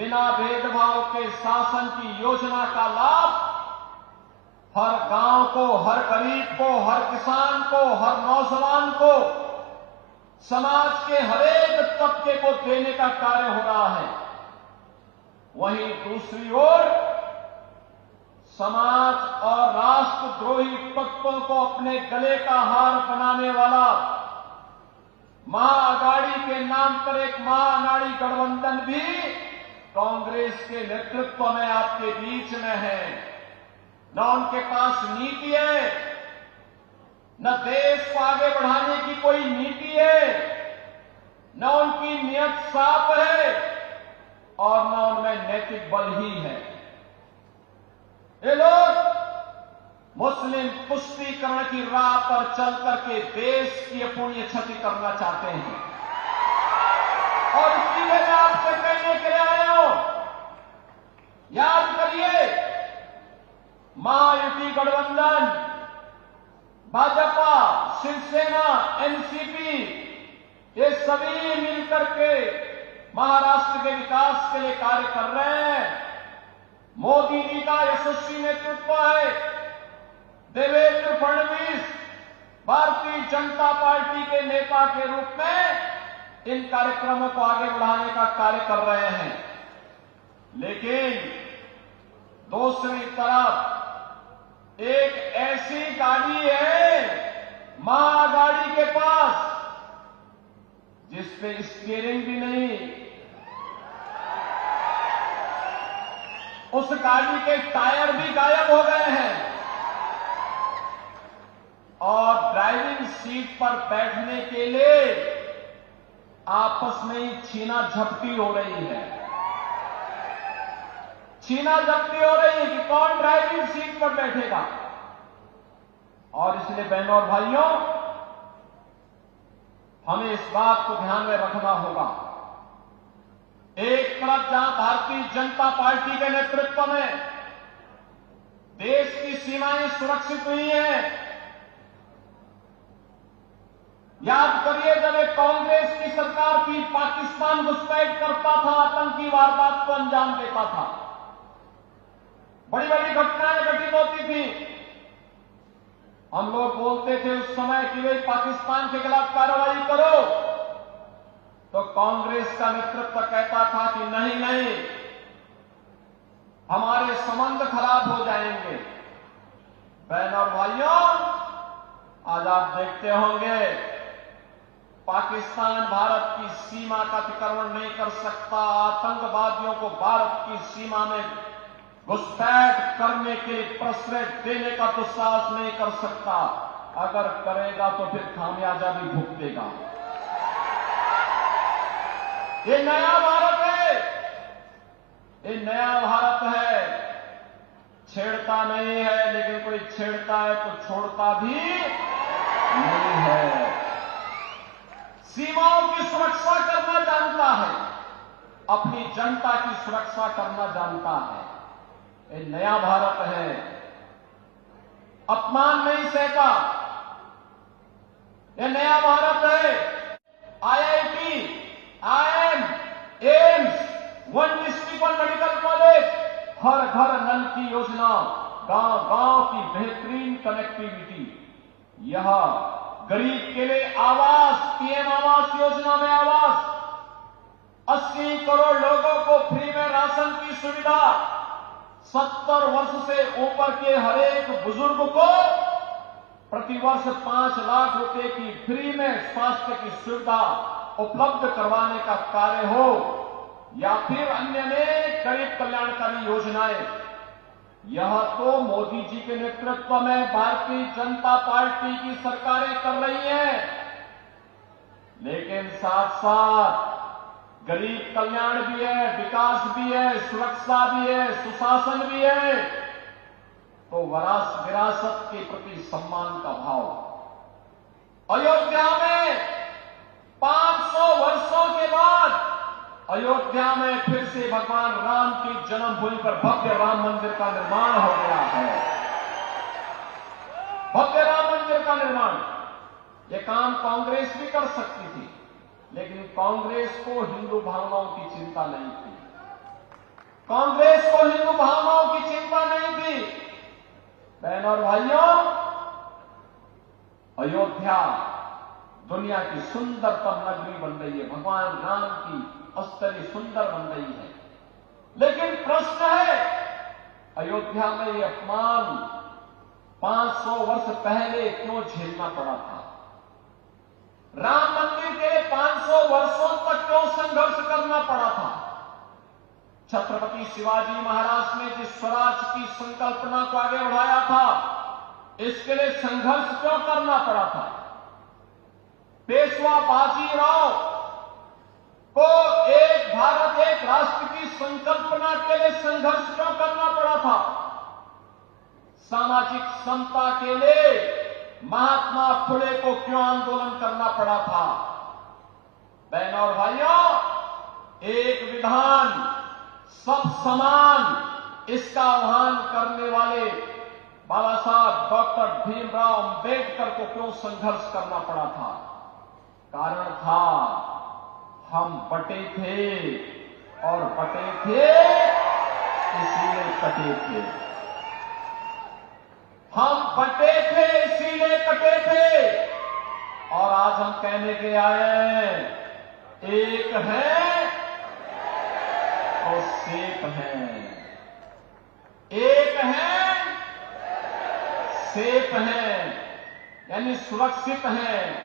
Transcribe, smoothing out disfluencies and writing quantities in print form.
बिना भेदभाव के शासन की योजना का लाभ हर गांव को, हर गरीब को, हर किसान को, हर नौजवान को, समाज के हरेक तबके को देने का कार्य हो रहा है। वहीं दूसरी ओर समाज और राष्ट्रद्रोही तत्वों को अपने गले का हार बनाने वाला महाअघाड़ी के नाम पर एक महाअघाड़ी गठबंधन भी कांग्रेस के नेतृत्व में आपके बीच में है। न उनके पास नीति है, न देश को आगे बढ़ाने की कोई नीति है, न उनकी नियत साफ है और न उनमें नैतिक बल ही है। ये लोग मुस्लिम तुष्टीकरण की राह पर चल करके देश की अपूर्णीय क्षति करना चाहते हैं और इसलिए मैं आपसे कहने के लिए आया हूं, याद करिए, महायुति गठबंधन, भाजपा, शिवसेना, एनसीपी, ये सभी मिलकर के महाराष्ट्र के विकास के लिए कार्य कर रहे हैं। मोदी जी का यशस्वी नेतृत्व है। देवेंद्र फडणवीस भारतीय जनता पार्टी के नेता के रूप में इन कार्यक्रमों को आगे बढ़ाने का कार्य कर रहे हैं। लेकिन दूसरी तरफ एक ऐसी गाड़ी है महाअघाड़ी के पास जिसपे स्टीयरिंग भी नहीं, उस गाड़ी के टायर भी गायब हो गए हैं और ड्राइविंग सीट पर बैठने के लिए आपस में ही छीना झपटी हो रही है। छीना झपटी हो रही है कि कौन ड्राइविंग सीट पर बैठेगा। और इसलिए बहनों और भाइयों, हमें इस बात को ध्यान में रखना होगा। एक तरफ जहां भारतीय जनता पार्टी के नेतृत्व में देश की सीमाएं सुरक्षित हुई हैं, याद करिए जब एक कांग्रेस की सरकार थी, पाकिस्तान घुसपैठ करता था, आतंकी वारदात को अंजाम देता था, बड़ी बड़ी घटनाएं घटित होती थी। हम लोग बोलते थे उस समय कि भाई पाकिस्तान के खिलाफ कार्रवाई करो, तो कांग्रेस का नेतृत्व कहता था कि नहीं नहीं, हमारे संबंध खराब हो जाएंगे। बहन और भाइयों, आज आप देखते होंगे पाकिस्तान भारत की सीमा का अतिक्रमण नहीं कर सकता, आतंकवादियों को भारत की सीमा में घुसपैठ करने के लिए प्रश्रय देने का दुस्साहस नहीं कर सकता। अगर करेगा तो फिर खामियाजा भी भुगतेगा। ये नया भारत है, ये नया भारत है। छेड़ता नहीं है, लेकिन कोई छेड़ता है तो छोड़ता भी नहीं है। सीमाओं की सुरक्षा करना जानता है, अपनी जनता की सुरक्षा करना जानता है। ये नया भारत है, अपमान नहीं सहता। ये नया भारत है। IIT, IIM, AIIMS, one district one medical college, हर घर नल की योजना, गांव गांव की बेहतरीन कनेक्टिविटी, यह गरीब के लिए आवास, पीएम आवास योजना में आवास, 80 करोड़ लोगों को फ्री में राशन की सुविधा, 70 वर्ष से ऊपर के हरेक बुजुर्ग को प्रतिवर्ष 5 लाख रुपए की फ्री में स्वास्थ्य की सुविधा उपलब्ध करवाने का कार्य हो, या फिर अन्य अनेक गरीब कल्याणकारी योजनाएं, यह तो मोदी जी के नेतृत्व में भारतीय जनता पार्टी की सरकारें कर रही हैं। लेकिन साथ साथ गरीब कल्याण भी है, विकास भी है, सुरक्षा भी है, सुशासन भी है, तो विरासत के प्रति सम्मान का भाव। अयोध्या में 500 वर्षों के बाद अयोध्या में फिर से भगवान राम की जन्मभूमि पर भव्य राम मंदिर का निर्माण हो गया है। भव्य राम मंदिर का निर्माण, यह काम कांग्रेस भी कर सकती थी, लेकिन कांग्रेस को हिंदू भावनाओं की चिंता नहीं थी। कांग्रेस को हिंदू भावनाओं की चिंता नहीं थी। बहनों और भाइयों, अयोध्या दुनिया की सुंदरतम नगरी बन रही है, भगवान राम की स्थली सुंदर बन रही है। लेकिन प्रश्न है, अयोध्या में ये अपमान 500 वर्ष पहले क्यों झेलना पड़ा था? राम मंदिर के 500 वर्षों तक क्यों संघर्ष करना पड़ा था? छत्रपति शिवाजी महाराज ने जिस स्वराज की संकल्पना को आगे बढ़ाया था, इसके लिए संघर्ष क्यों करना पड़ा था? पेशवा बाजीराव को एक भारत एक राष्ट्र की संकल्पना के लिए संघर्ष क्यों करना पड़ा था? सामाजिक समता के लिए महात्मा फुले को क्यों आंदोलन करना पड़ा था? बहनों और भाइयों, एक विधान सब समान, इसका आह्वान करने वाले बाबा साहब डॉक्टर भीमराव अंबेडकर को क्यों संघर्ष करना पड़ा था? कारण था, हम बटे थे और बटे थे इसीलिए कटे थे। हम बटे थे इसीलिए कटे थे। और आज हम कहने के आए, एक है तो सेफ है, एक है सेफ है, यानी सुरक्षित है।